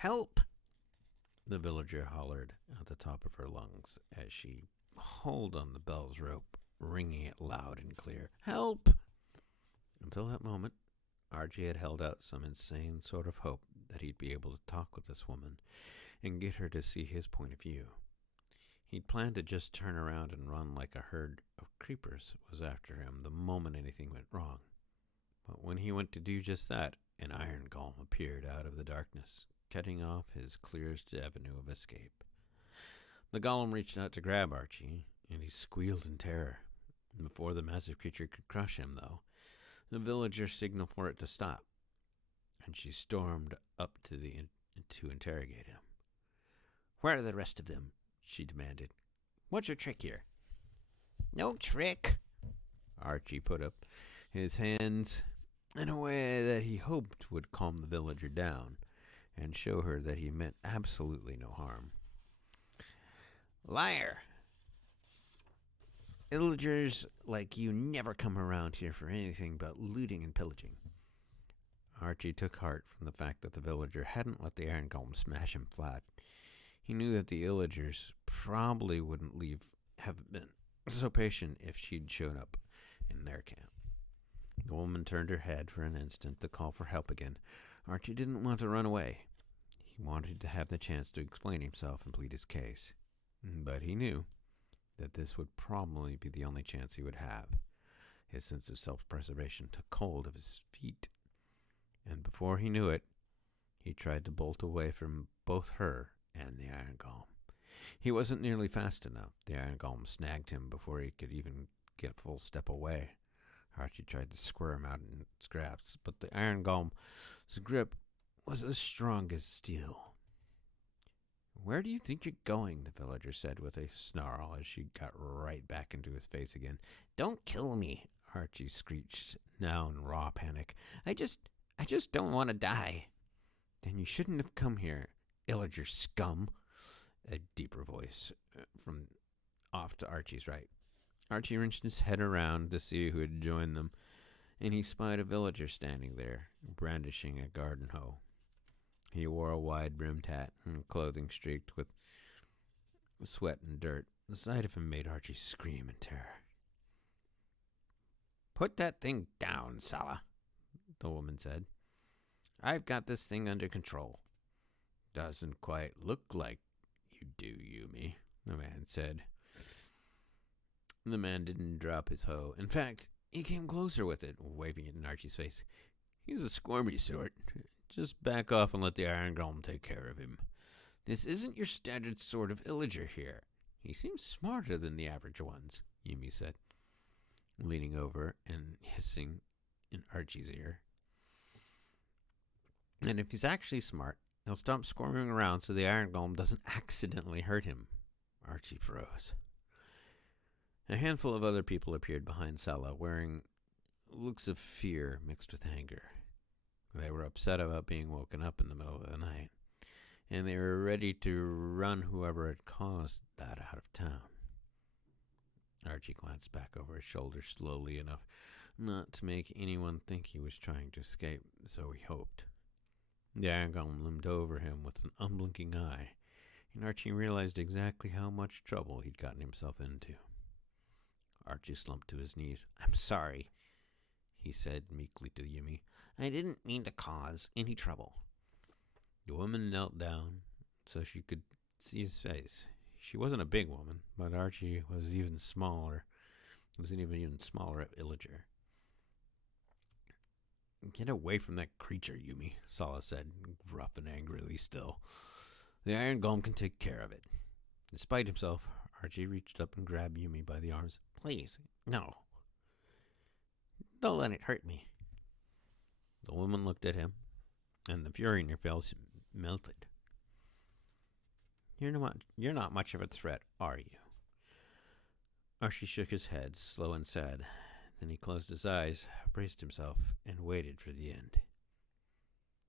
Help! The villager hollered at the top of her lungs as she hauled on the bell's rope, ringing it loud and clear. Help! Until that moment, Archie had held out some insane sort of hope that he'd be able to talk with this woman and get her to see his point of view. He'd planned to just turn around and run like a herd of creepers was after him the moment anything went wrong. But when he went to do just that, an iron golem appeared out of the darkness, cutting off his clearest avenue of escape. The golem reached out to grab Archie, and he squealed in terror. Before the massive creature could crush him, though, the villager signaled for it to stop, and she stormed up to interrogate him. "Where are the rest of them?" she demanded. "What's your trick here?" "No trick." Archie put up his hands in a way that he hoped would calm the villager down and show her that he meant absolutely no harm. "Liar! Illagers like you never come around here for anything but looting and pillaging." Archie took heart from the fact that the villager hadn't let the iron golem smash him flat. He knew that the Illagers probably wouldn't have been so patient if she'd shown up in their camp. The woman turned her head for an instant to call for help again. Archie didn't want to run away. He wanted to have the chance to explain himself and plead his case. But he knew that this would probably be the only chance he would have. His sense of self-preservation took hold of his feet, and before he knew it, he tried to bolt away from both her and the iron golem. He wasn't nearly fast enough. The iron golem snagged him before he could even get a full step away. Archie tried to squirm out in its grasp, but the iron golem's grip was as strong as steel. "Where do you think you're going?" the villager said with a snarl as she got right back into his face again. "Don't kill me," Archie screeched, now in raw panic. I just don't want to die." "Then you shouldn't have come here, Illager scum," a deeper voice from off to Archie's right. Archie wrenched his head around to see who had joined them, and he spied a villager standing there, brandishing a garden hoe. He wore a wide-brimmed hat and clothing streaked with sweat and dirt. The sight of him made Archie scream in terror. "Put that thing down, Sala," the woman said. "I've got this thing under control." "Doesn't quite look like you do, Yumi," the man said. The man didn't drop his hoe. In fact, he came closer with it, waving it in Archie's face. "He's a squirmy sort. Just back off and let the iron golem take care of him. This isn't your standard sort of illager here. He seems smarter than the average ones," Yumi said, leaning over and hissing in Archie's ear. "And if he's actually smart, he'll stop squirming around so the iron golem doesn't accidentally hurt him." Archie froze. A handful of other people appeared behind Sala, wearing looks of fear mixed with anger. They were upset about being woken up in the middle of the night, and they were ready to run whoever had caused that out of town. Archie glanced back over his shoulder slowly enough not to make anyone think he was trying to escape, so he hoped. The iron golem loomed over him with an unblinking eye, and Archie realized exactly how much trouble he'd gotten himself into. Archie slumped to his knees. "I'm sorry," he said meekly to Yumi. "I didn't mean to cause any trouble." The woman knelt down so she could see his face. She wasn't a big woman, but Archie was an even smaller illager. "Get away from that creature, Yumi," Sala said, gruff and angrily still. "The iron golem can take care of it." Despite himself, Archie reached up and grabbed Yumi by the arms. "Please, no. Don't let it hurt me." The woman looked at him, and the fury in her face melted. You're not much of a threat, are you?" Archie shook his head, slow and sad. Then he closed his eyes, braced himself, and waited for the end.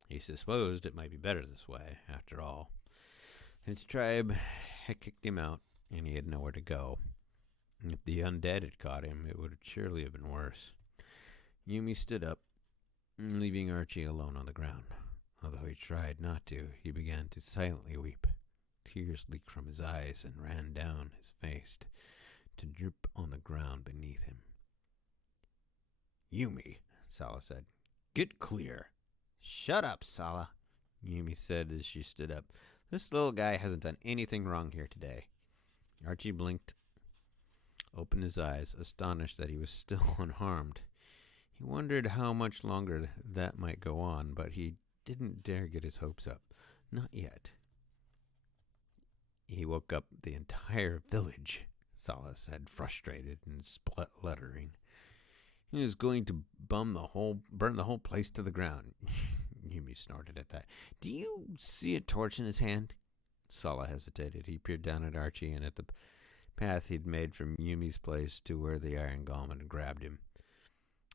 He supposed it might be better this way, after all. His tribe had kicked him out, and he had nowhere to go. If the undead had caught him, it would surely have been worse. Yumi stood up, leaving Archie alone on the ground. Although he tried not to, he began to silently weep. Tears leaked from his eyes and ran down his face to drip on the ground beneath him. Yumi, Sala said, get clear. Shut up, Sala, Yumi said as she stood up. This little guy hasn't done anything wrong here today. Archie blinked, opened his eyes, astonished that he was still unharmed. He wondered how much longer that might go on, but he didn't dare get his hopes up. Not yet. He woke up the entire village, Sala said, frustrated and spluttering. He was going to burn the whole place to the ground. Yumi snorted at that. Do you see a torch in his hand? Sala hesitated. He peered down at Archie and at the path he'd made from Yumi's place to where the iron golem had grabbed him.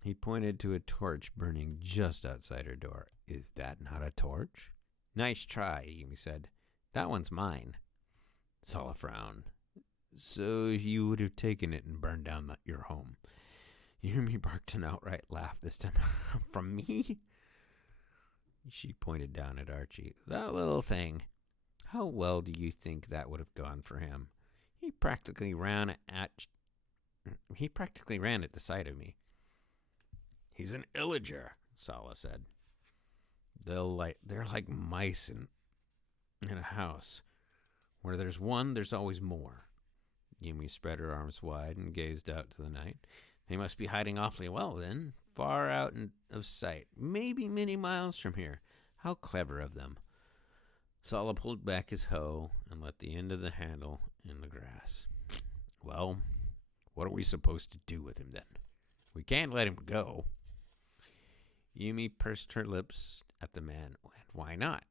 He pointed to a torch burning just outside her door. Is that not a torch? Nice try, Yumi said. That one's mine. Sala frowned. So you would have taken it and burned down your home. Yumi barked an outright laugh this time. From me? She pointed down at Archie. That little thing. How well do you think that would have gone for him? He practically ran at the sight of me. He's an illager, Sala said. They're like mice in a house. Where there's one, there's always more. Yumi spread her arms wide and gazed out to the night. They must be hiding awfully well, then, far out of sight, maybe many miles from here. How clever of them. Sala pulled back his hoe and let the end of the handle in the grass. Well, what are we supposed to do with him, then? We can't let him go. Yumi pursed her lips at the man. Why not?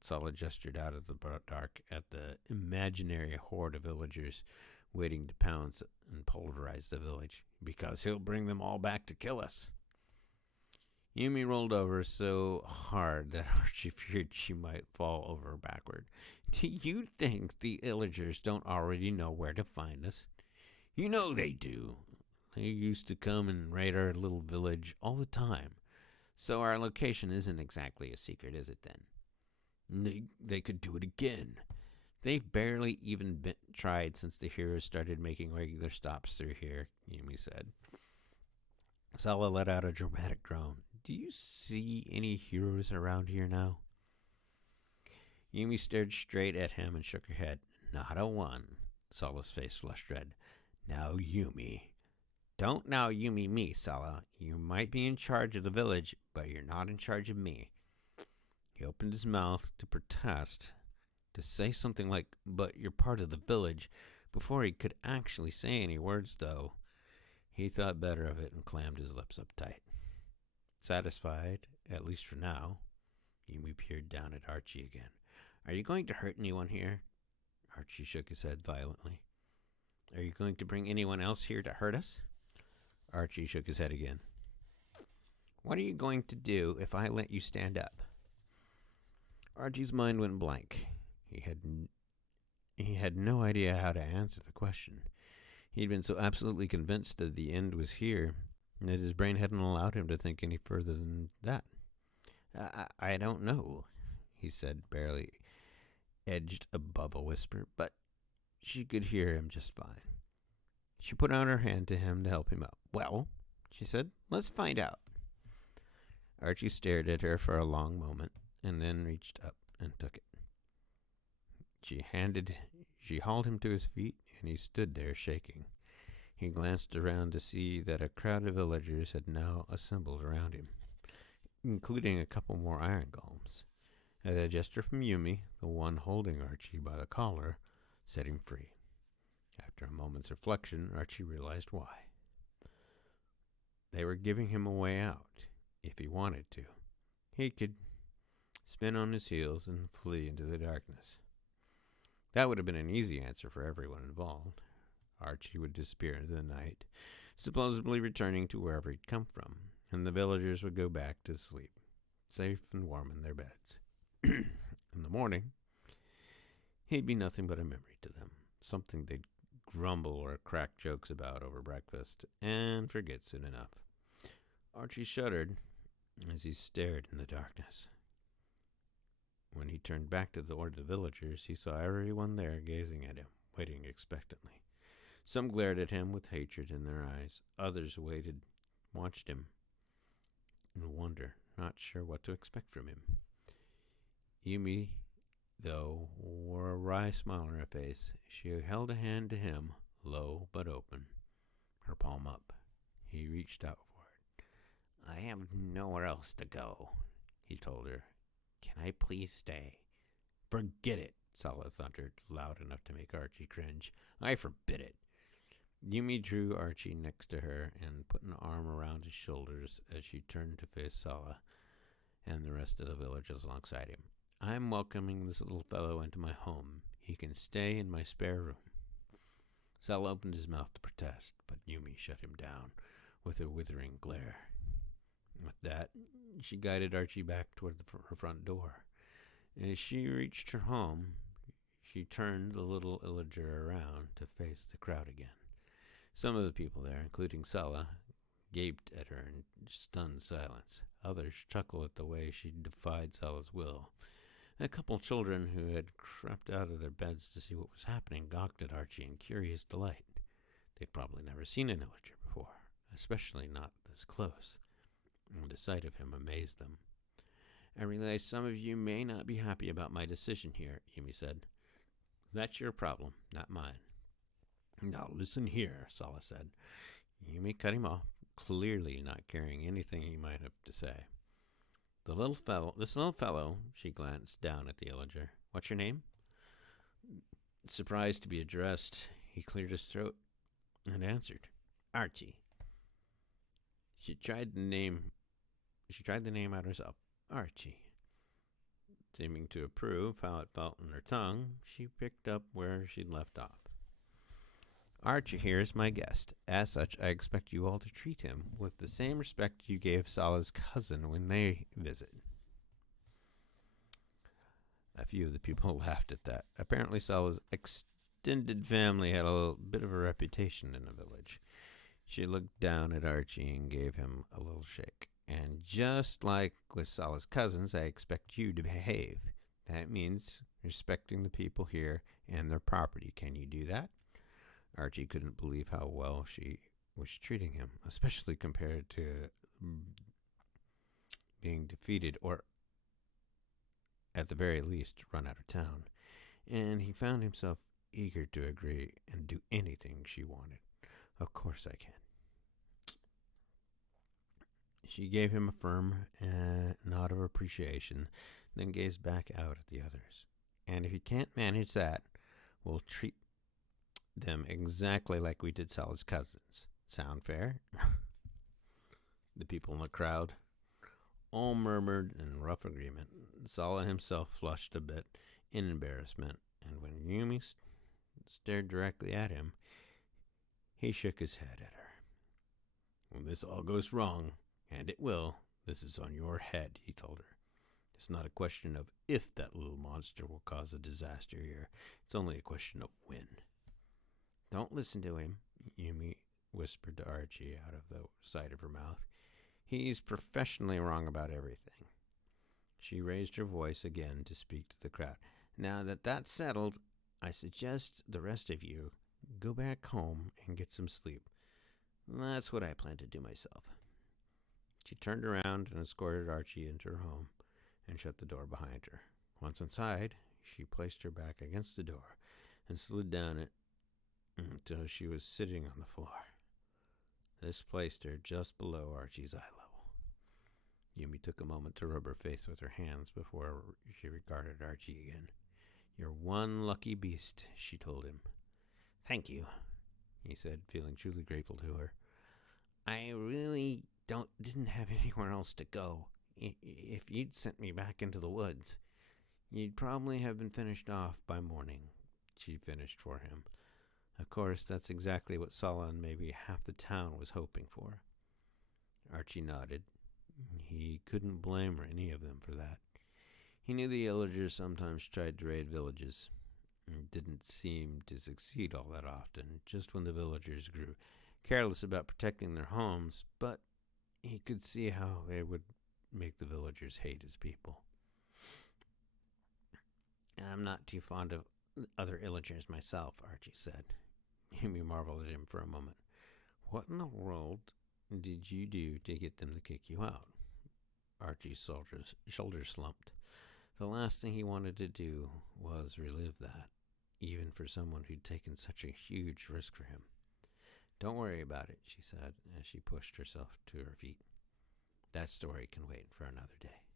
Sala gestured out of the dark at the imaginary horde of villagers waiting to pounce and pulverize the village. Because he'll bring them all back to kill us. Yumi rolled over so hard that Archie feared she might fall over backward. Do you think the illagers don't already know where to find us? You know they do. They used to come and raid our little village all the time. So our location isn't exactly a secret, is it then? They could do it again. They've barely even tried since the heroes started making regular stops through here, Yumi said. Sala let out a dramatic groan. Do you see any heroes around here now? Yumi stared straight at him and shook her head. Not a one. Sala's face flushed red. Now Yumi. Don't now Yumi me, Sala. You might be in charge of the village, but you're not in charge of me. He opened his mouth to protest, to say something like, but you're part of the village, before he could actually say any words, though. He thought better of it and clammed his lips up tight. Satisfied, at least for now, Yumi peered down at Archie again. Are you going to hurt anyone here? Archie shook his head violently. Are you going to bring anyone else here to hurt us? Archie shook his head again. What are you going to do if I let you stand up? Archie's mind went blank. He had no idea how to answer the question. He'd been so absolutely convinced that the end was here that his brain hadn't allowed him to think any further than that. I don't know, he said, barely edged above a whisper, but she could hear him just fine. She put out her hand to him to help him up. Well, she said, let's find out. Archie stared at her for a long moment and then reached up and took it. She hauled him to his feet, and he stood there shaking. He glanced around to see that a crowd of villagers had now assembled around him, including a couple more iron golems. At a gesture from Yumi, the one holding Archie by the collar set him free. After a moment's reflection, Archie realized why. They were giving him a way out, if he wanted to. He could spin on his heels and flee into the darkness. That would have been an easy answer for everyone involved. Archie would disappear into the night, supposedly returning to wherever he'd come from, and the villagers would go back to sleep, safe and warm in their beds. In the morning, he'd be nothing but a memory to them, something they'd grumble or crack jokes about over breakfast, and forget soon enough. Archie shuddered as he stared in the darkness. When he turned back to the villagers, he saw everyone there gazing at him, waiting expectantly. Some glared at him with hatred in their eyes. Others watched him in wonder, not sure what to expect from him. Yumi, though, wore a wry smile on her face. She held a hand to him, low but open, her palm up. He reached out for it. "I have nowhere else to go," he told her. "Can I please stay?" "Forget it," Sala thundered, loud enough to make Archie cringe. "I forbid it." Yumi drew Archie next to her and put an arm around his shoulders as she turned to face Sala and the rest of the villagers alongside him. "I'm welcoming this little fellow into my home. He can stay in my spare room." Sala opened his mouth to protest, but Yumi shut him down with a withering glare. With that, she guided Archie back toward her front door. As she reached her home, she turned the little illager around to face the crowd again. Some of the people there, including Sala, gaped at her in stunned silence. Others chuckled at the way she defied Sala's will. A couple children who had crept out of their beds to see what was happening gawked at Archie in curious delight. They'd probably never seen an illager before, especially not this close, and the sight of him amazed them. "I realize some of you may not be happy about my decision here," Yumi said. "That's your problem, not mine." "Now listen here," Sala said. Yumi cut him off, clearly not caring anything he might have to say. This little fellow, she glanced down at the illager. "What's your name?" Surprised to be addressed, he cleared his throat and answered, "Archie." She tried the name out herself. "Archie." Seeming to approve how it felt in her tongue, she picked up where she'd left off. "Archie here is my guest. As such, I expect you all to treat him with the same respect you gave Sala's cousin when they visit." A few of the people laughed at that. Apparently Sala's extended family had a bit of a reputation in the village. She looked down at Archie and gave him a little shake. "And just like with Sala's cousins, I expect you to behave. That means respecting the people here and their property. Can you do that?" Archie couldn't believe how well she was treating him, especially compared to being defeated or, at the very least, run out of town. And he found himself eager to agree and do anything she wanted. "Of course I can." She gave him a firm nod of appreciation, then gazed back out at the others. "And if you can't manage that, we'll treat them exactly like we did Sala's cousins. Sound fair?" The people in the crowd all murmured in rough agreement. Sala himself flushed a bit in embarrassment, and when Yumi stared directly at him, he shook his head at her. "When this all goes wrong, and it will, this is on your head," he told her. "It's not a question of if that little monster will cause a disaster here. It's only a question of when." "Don't listen to him," Yumi whispered to Archie out of the side of her mouth. "He's professionally wrong about everything." She raised her voice again to speak to the crowd. "Now that that's settled, I suggest the rest of you go back home and get some sleep. That's what I plan to do myself." She turned around and escorted Archie into her home and shut the door behind her. Once inside, she placed her back against the door and slid down it until she was sitting on the floor. This placed her just below Archie's eye level. Yumi took a moment to rub her face with her hands before she regarded Archie again. "You're one lucky beast," she told him. "Thank you," he said, feeling truly grateful to her. "I really didn't have anywhere else to go. If you'd sent me back into the woods, you'd probably have been finished off by morning," she finished for him. Of course, that's exactly what Sala and maybe half the town was hoping for. Archie nodded. He couldn't blame any of them for that. He knew the illagers sometimes tried to raid villages and didn't seem to succeed all that often, just when the villagers grew careless about protecting their homes, but he could see how they would make the villagers hate his people. I'm not too fond of other illagers myself, Archie said. Yumi marveled at him for a moment. What in the world did you do to get them to kick you out? Archie's shoulders slumped. The last thing he wanted to do was relive that, even for someone who'd taken such a huge risk for him. Don't worry about it, she said, as she pushed herself to her feet. That story can wait for another day.